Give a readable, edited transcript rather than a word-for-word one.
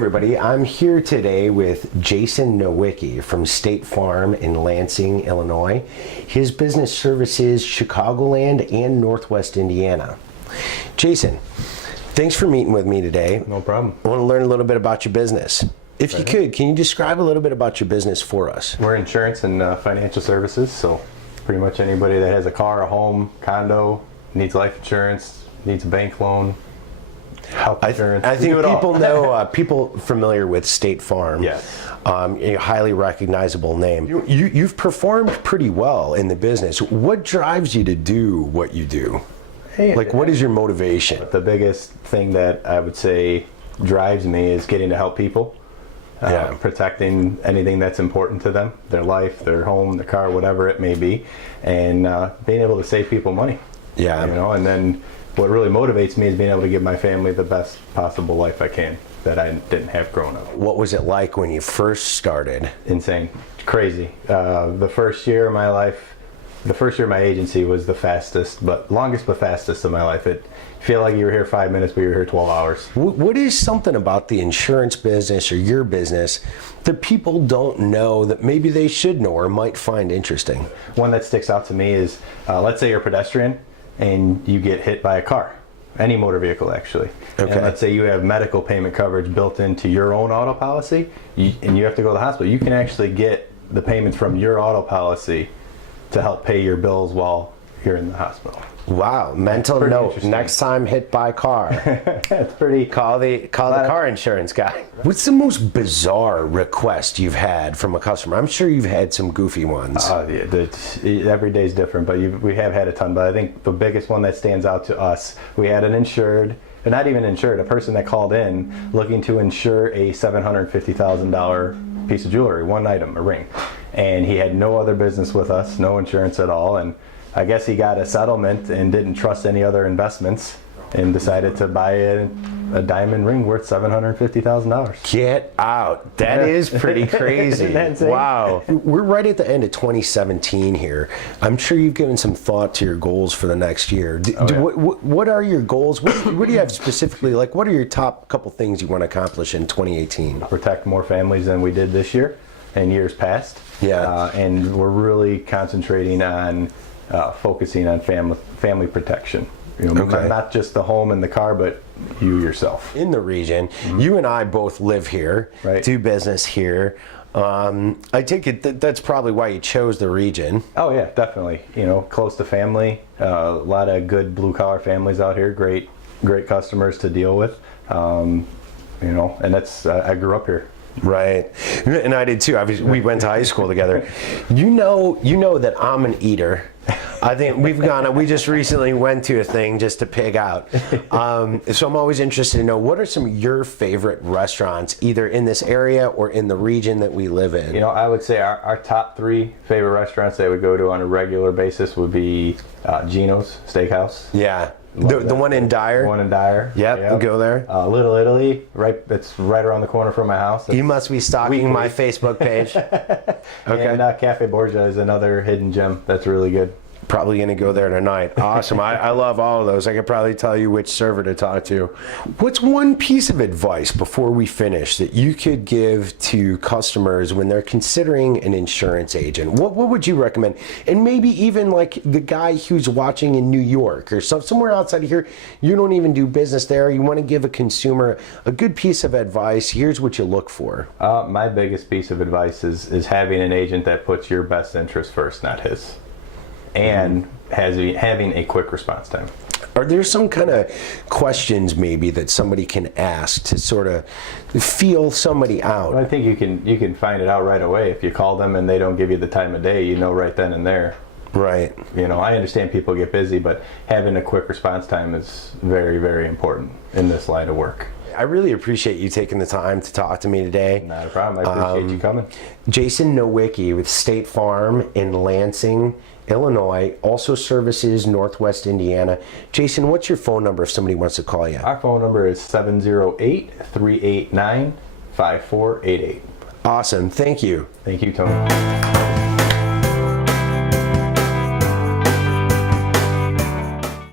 everybody. I'm here today with Jason Nowicki from State Farm in Lansing, Illinois. His business services Chicagoland and Northwest Indiana. Jason, thanks for meeting with me today. No problem. I want to learn a little bit about your business. If you could, can you describe a little bit about your business for us? We're insurance and financial services, so pretty much anybody that has a car, a home, condo, needs life insurance, needs a bank loan, health insurance. I think people know, people familiar with State Farm. Yes. A highly recognizable name. You've performed pretty well in the business. What drives you to do what you do? Like, what is your motivation? The biggest thing that I would say drives me is getting to help people. Protecting anything that's important to them, their life, their home, their car, whatever it may be, and being able to save people money. Yeah. You know, and then what really motivates me is being able to give my family the best possible life I can that I didn't have growing up. What was it like when you first started? Insane, crazy. The first year of my life, the first year of my agency was the fastest, but longest but fastest of my life. It feel like you were here 5 minutes, but you were here 12 hours. What is something about the insurance business or your business that people don't know that maybe they should know or might find interesting? One that sticks out to me is, let's say you're a pedestrian and you get hit by a car, any motor vehicle actually. Okay. And let's say you have medical payment coverage built into your own auto policy, and you have to go to the hospital. You can actually get the payments from your auto policy to help pay your bills while you're in the hospital. Wow, mental note, next time hit by car. That's pretty. Call the car insurance guy. What's the most bizarre request you've had from a customer? I'm sure you've had some goofy ones. Every day's different, but we have had a ton. But I think the biggest one that stands out to us, we had an insured, and not even insured, a person that called in looking to insure a $750,000 piece of jewelry, one item, a ring. And he had no other business with us, no insurance at all, and I guess he got a settlement and didn't trust any other investments and decided to buy a diamond ring worth $750,000. Get out. That is pretty crazy. Isn't that insane? Wow. We're right at the end of 2017 here. I'm sure you've given some thought to your goals for the next year. What are your goals? What do you have specifically? Like, what are your top couple things you want to accomplish in 2018? Protect more families than we did this year and years past. Yeah. And we're really concentrating on focusing on family protection. You know, not just the home and the car, but you yourself. In the region, you and I both live here, do business here. I take it that's probably why you chose the region. Oh yeah, definitely. You know, close to family, a lot of good blue collar families out here, great customers to deal with. You know, and that's I grew up here. Right, and I did too. We went to high school together. You know that I'm an eater. I think we just recently went to a thing just to pig out. So I'm always interested to know, what are some of your favorite restaurants, either in this area or in the region that we live in? You know, I would say our top 3 favorite restaurants that we go to on a regular basis would be Gino's Steakhouse. Yeah. The one in Dyer? One in Dyer. Yep. Go there. Little Italy, it's right around the corner from my house. You must be stalking my Facebook page. Okay. And Cafe Borgia is another hidden gem that's really good. Probably going to go there tonight. Awesome. I love all of those. I could probably tell you which server to talk to. What's one piece of advice before we finish that you could give to customers when they're considering an insurance agent? What would you recommend? And maybe even like the guy who's watching in New York or somewhere outside of here, you don't even do business there. You want to give a consumer a good piece of advice. Here's what you look for. My biggest piece of advice is having an agent that puts your best interest first, not his. And having a quick response time. Are there some kind of questions maybe that somebody can ask to sort of feel somebody out? Well, I think you can find it out right away. If you call them and they don't give you the time of day, you know right then and there. Right. You know, I understand people get busy, but having a quick response time is very, very important in this line of work. I really appreciate you taking the time to talk to me today. Not a problem. I appreciate you coming. Jason Nowicki with State Farm in Lansing, Illinois, also services Northwest Indiana. Jason, what's your phone number if somebody wants to call you? Our phone number is 708-389-5488. Awesome. Thank you. Thank you, Tony.